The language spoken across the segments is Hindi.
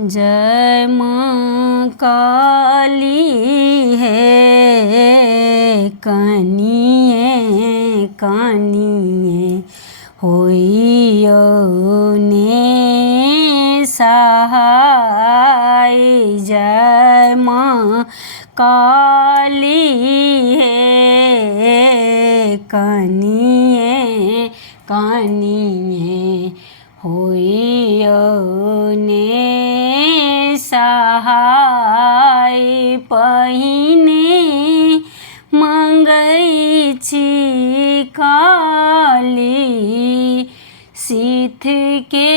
जय माँ काली है कनिए कनिए होइयो ने सहाय। जय माँ काली है कनिए कनिए होइयो ने सहाय। पहिने मंगै छी काली सिथ के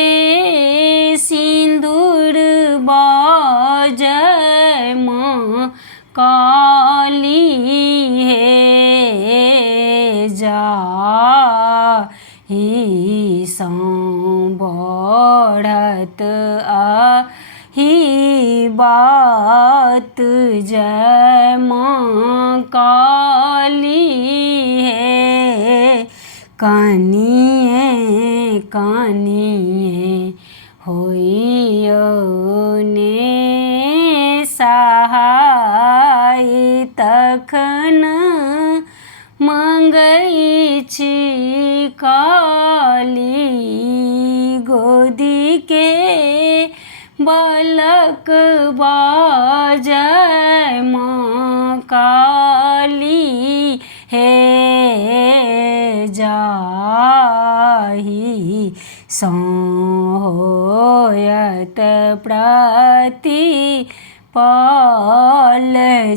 सिंदूर बाजय माँ काली है जाहि सँ बढ़त आहि बात। जय माँ काली है कनिए कनिए होइयो ने सहाय। तखन मंगै छी काली गोदी के बालक बाजय माँ काली है जाहि सँ होयत प्रतिपाल।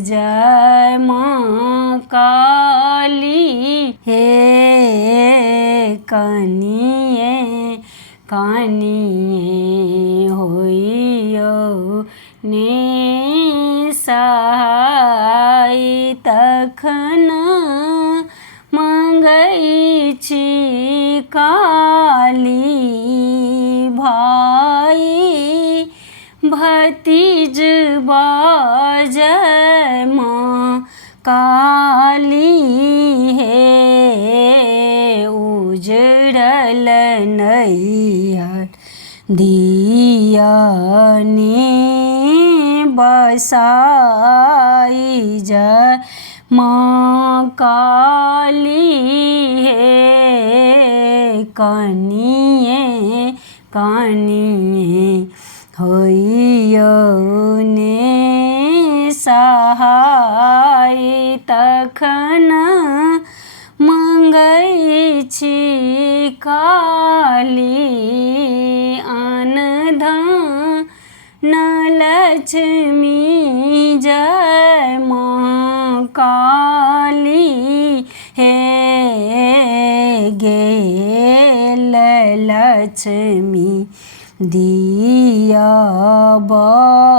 जय माँ काली है कनिए कनिए होइयो ने सहाय। तखन मंगै छी काली भाई भतीज बाजय माँ काली है उजड़ल नैहर दिया ने बसाई। जय माँ काली है कनिए कनिए होइयो ने सहाय। तखन मंगै छी काली अन्न धन लक्ष्मी। जय माँ काली है गेल लक्ष्मी दिया बहुराई।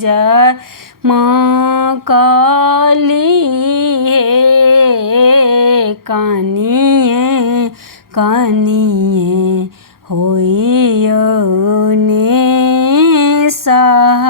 जय माँ काली है कनिए कनिए होइयो ने सहाय।